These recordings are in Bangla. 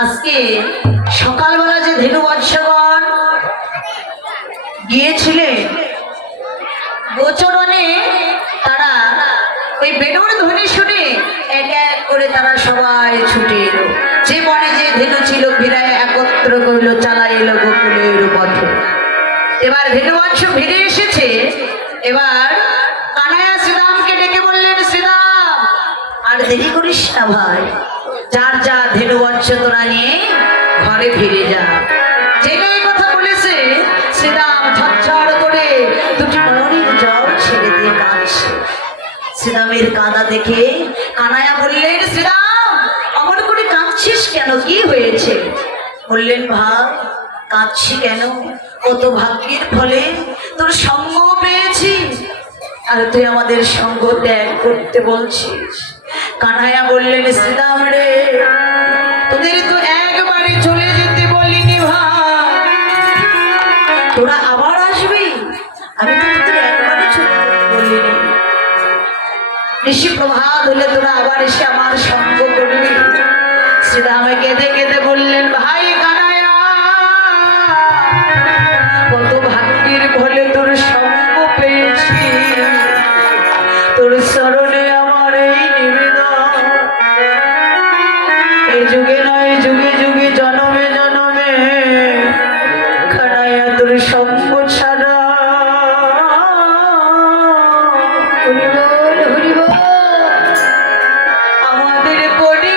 আজকে সকালবেলা যে ধেনু বৎসগণ গিয়েছিলেন গোচরণে, তারা ওই বেণুর ধ্বনি শুনে এক এক করে তারা সবাই ছুটে এলো। যে বনে যে ধেনু ছিল ফিরায় একত্র করলো, চালা এলো গোকুলের পথে। এবার ধেনু বৎস ফিরে এসেছে। এবার কানাইয়া শ্রীরামকে ডেকে বললেন, শ্রীরাম আর দেরি করিস না ভাই, যার যা ধেনু বৎস তোরা নিয়ে ঘরে ফিরে যা। যেটা এই কথা বলেছে শ্রীরাম ঝরঝর করে দুটি নয়নের জল ছেড়ে দিয়ে কাঁদছে। শ্রীরামের কাঁদা দেখে কানাইয়া বললেন, শ্রীরাম অমর করে কাঁদছিস কেন, কি হয়েছে? বললেন, ভাই কাঁদছি কেন, কত ভাগ্যের ফলে তোর সঙ্গ পেয়েছি, আর তুই আমাদের সঙ্গ ত্যাগ করতে বলছিস। কানাইয়া বললেন, শ্রীরাম রে, তোদের তো একবারে চলে যেতে বলিনি ভাই, তোরা আবার আসবি, আমি তো তোদের একবারে চলে যেতে বলিনি। ঋষি প্রভাত হলে তোরা আবার এসে আমার সঙ্গ করবি। শ্রীরামে কেঁদে কেঁদে বললেন, ভাই কানাইয়া, কত ভাগ্যের ফলে তোর সঙ্গ পেয়েছি, তোর চরণে আমার এই নিবেদন। এই যুগে নয় যুগে যুগে জনমে জনমে কানাইয়া তোর সঙ্গ ছাড়া আমাদের করি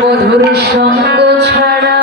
মধুর সঙ্গ ছাড়া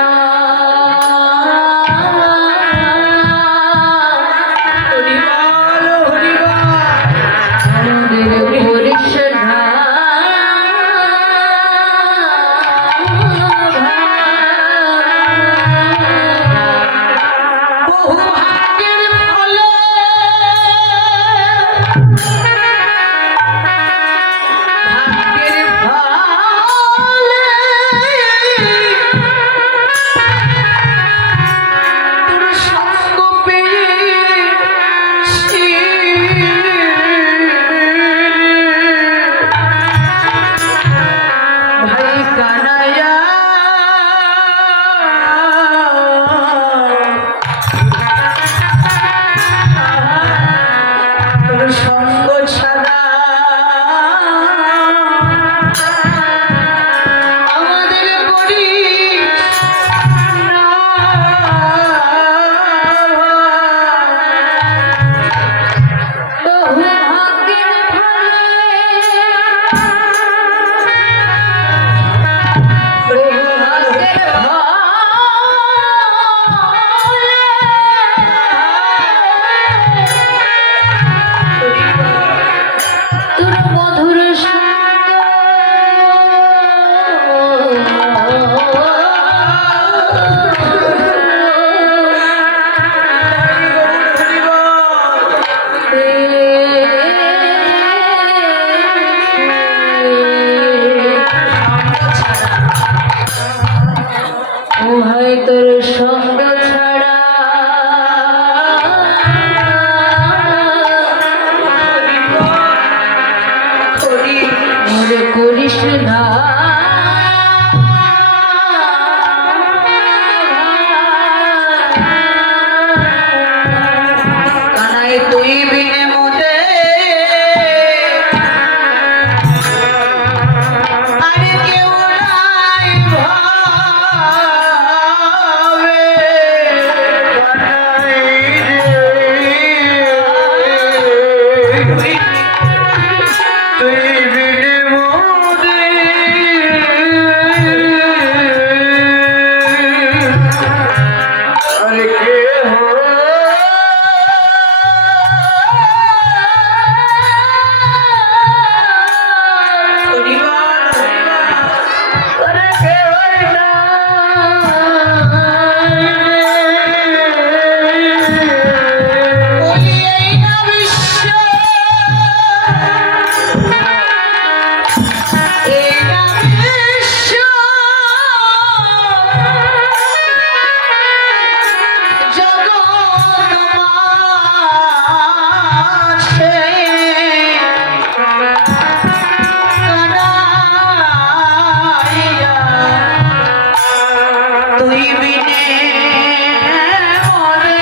বিনে মনে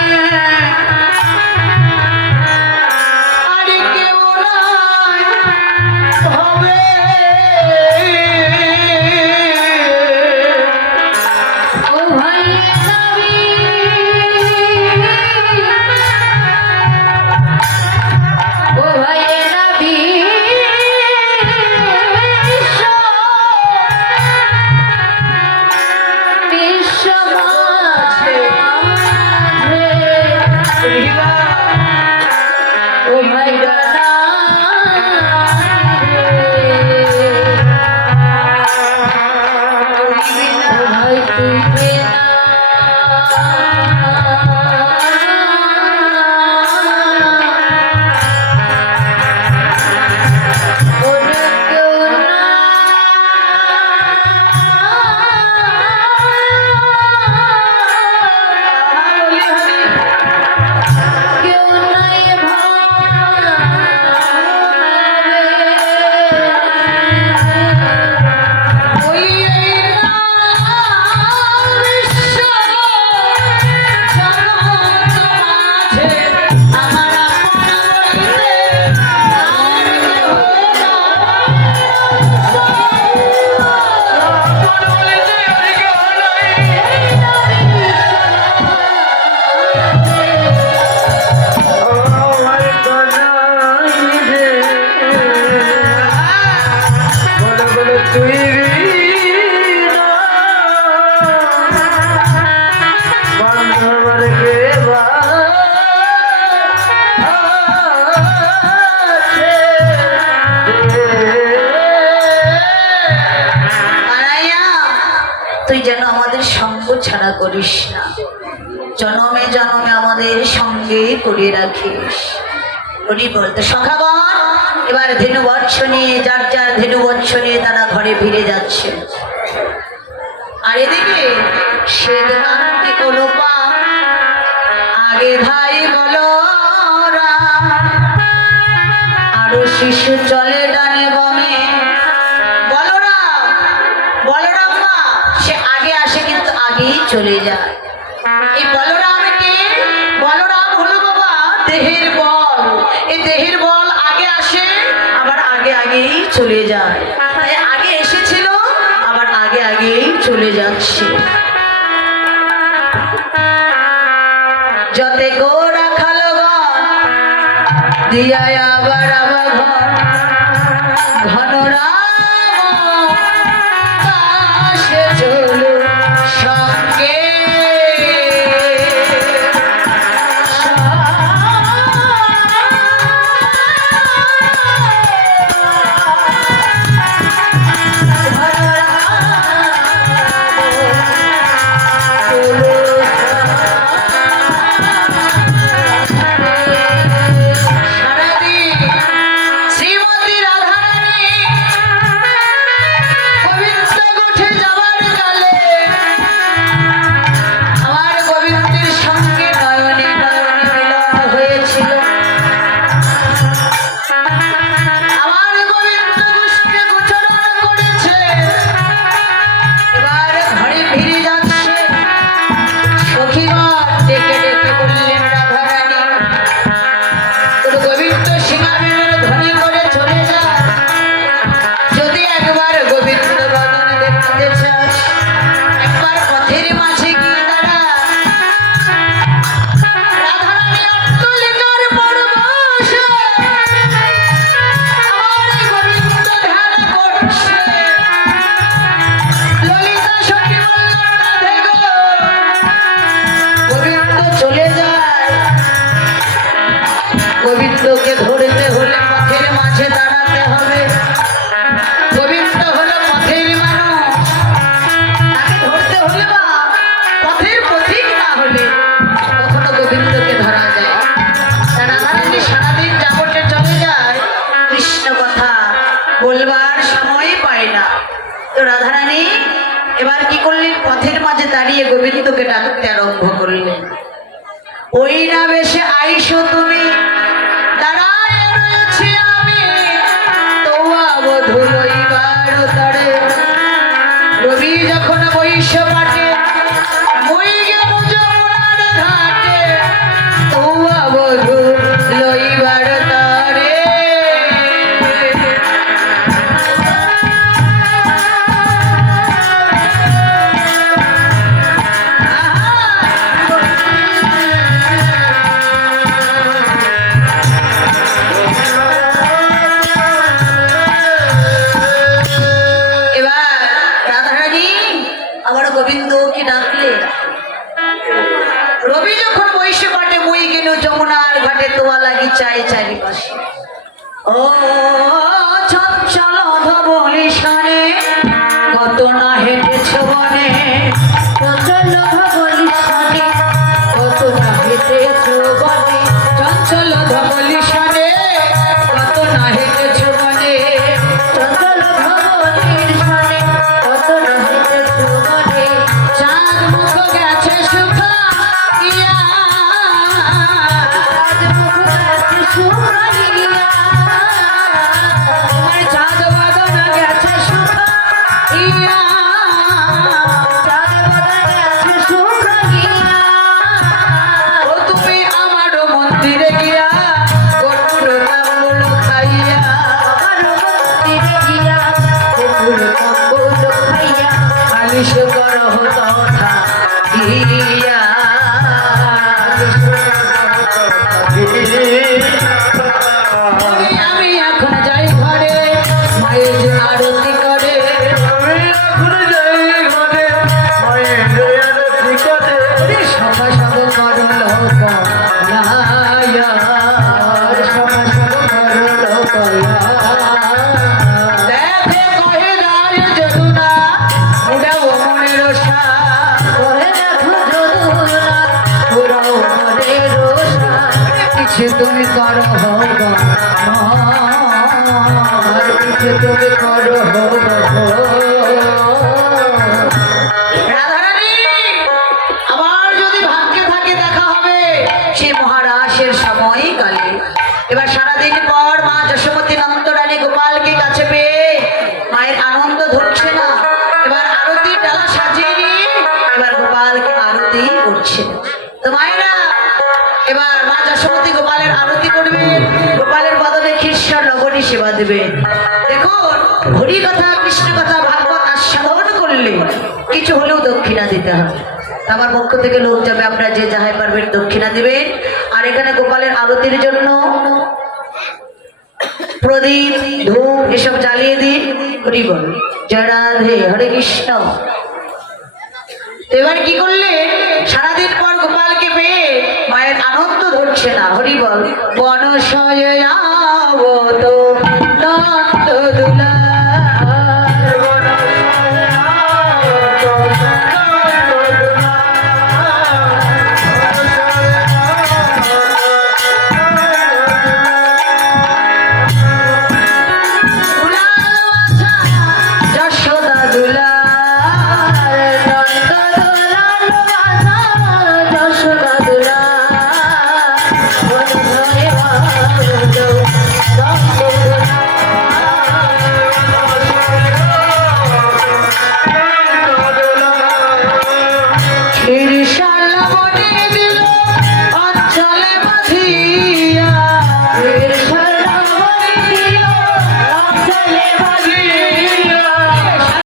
আর কেউ নাই হবে ও ভাই ও ভাই নবী ও ভাই ভাই তুই তুই যেন আমাদের সঙ্গ ছাড়া করিস না, জনমে জনমে আমাদের সঙ্গে করে রাখিস। উনি বলতে সখাগণ এবার ধেনু বৎস নিয়ে যার যার ধেনু বৎস নিয়ে তারা ঘরে ফিরে যাচ্ছে। আর এদিকে শ্বেতকান্তি কলপা আগে ধাই বলো আরো শিশু চলে ডানে বমে। বলরাম বলরাম মা সে আগে আসে কিন্তু আগেই চলে যায়। এই বলরামকে বলরাম হলো বাবা দেহের বল, এই দেহের বল আগে আসে আবার আগে আগেই চলে যায়। তাই আগে এসেছিল আবার আগে আগেই চলে যাচ্ছে। যতে গোরা খালো দিয়া আবার আবার ঘর ঘনরাম কাশে চলো সঙ্গে গোবিন্দকে ধরতে হলে পথের মাঝে দাঁড়াতে হবে। গোবিন্দ হলো পথের মানুষ, তাকে ধরতে হলে বা পথের পথিক না হলে কখনো গোবিন্দকে ধরা যায়। রাধারানী সারাদিন যাবটে চলে যায়, কৃষ্ণ কথা বলবার সময় পায় না। তো রাধারানী এবার কি করলেন, পথের মাঝে দাঁড়িয়ে গোবিন্দকে ডাকতে আরম্ভ করলেন। ওই না বেশে আইসো তুমি, দাঁড়ায় রয়েছি আমি, তোমা বধূ লইবার তরে। রবি যখন বৈশ পাটে, মই যমুনার ঘাটে তোয়া লাগি চাই চারিপাশে। ও চঞ্চল ধবলি সনে কত না হেঁটেছ বনে, চঞ্চল ধবলি সনে কত না হেঁটেছ বনে, চঞ্চল ধবলি সনে কত না হেঁটেছ বনে, চঞ্চল ধবলির সনে কত না হেঁটেছ বনে, চাঁদ মুখ গেছে শুকাইয়া, চাঁদ মুখ গেছে শুকাইয়া, তোমার চাঁদ বাদন গেছে শুকাইয়া, চাঁদ বাদন গেছে শুকাইয়া, ও তুমি আমার মন্দিরে গিয়া কর্পূর কম্বল খাইয়া, আমার মন্দিরে গিয়া কর্পূর কম্বল খাইয়া, মালিশ করো তথা দিয়া, আমি এখন যাই ঘরে মায়ের যে আরতি করে, সভা সব কর লোক লায়া, সভা সব কর লোক দেখে কহে গায়ে যদুনা উড়াও মনের রসা, কহে দেখো যদুনা উড়াও মনের রসা, কিছু তুমি করো হোক কিছু তুমি করো হোক। রাধারানী, আবার যদি ভাগ্যে থাকে দেখা হবে সেই মহারাসের সময় কালে। এবার সারাদিন পর মা যশোমতী নন্দরানী গোপালকে কাছে পেয়ে মায়ের আনন্দ ধরছে না, এবার আরতি ডালা সাজিয়ে নিয়ে এবার গোপালকে আরতি করছে। তো মায়েরা এবার মা যশোমতী গোপালের আরতি করবে, গোপালের বদলে ক্ষীরসার লবণী সেবা দেবে। দেখুন, হরি কথা কৃষ্ণ কথা ভাগবত আস্বাদন করলে কিছু হলেও দক্ষিণা দিতে হবে। আমার পক্ষ থেকে লোক যাবে, আপনারা যে যাহাই পারবেন দক্ষিণা দিবেন। আর এখানে গোপালের আরতির জন্য প্রদীপ ধূপ এসব জ্বালিয়ে দিন। হরি বল, জয় রাধে, হরে কৃষ্ণ। এবার কি করলে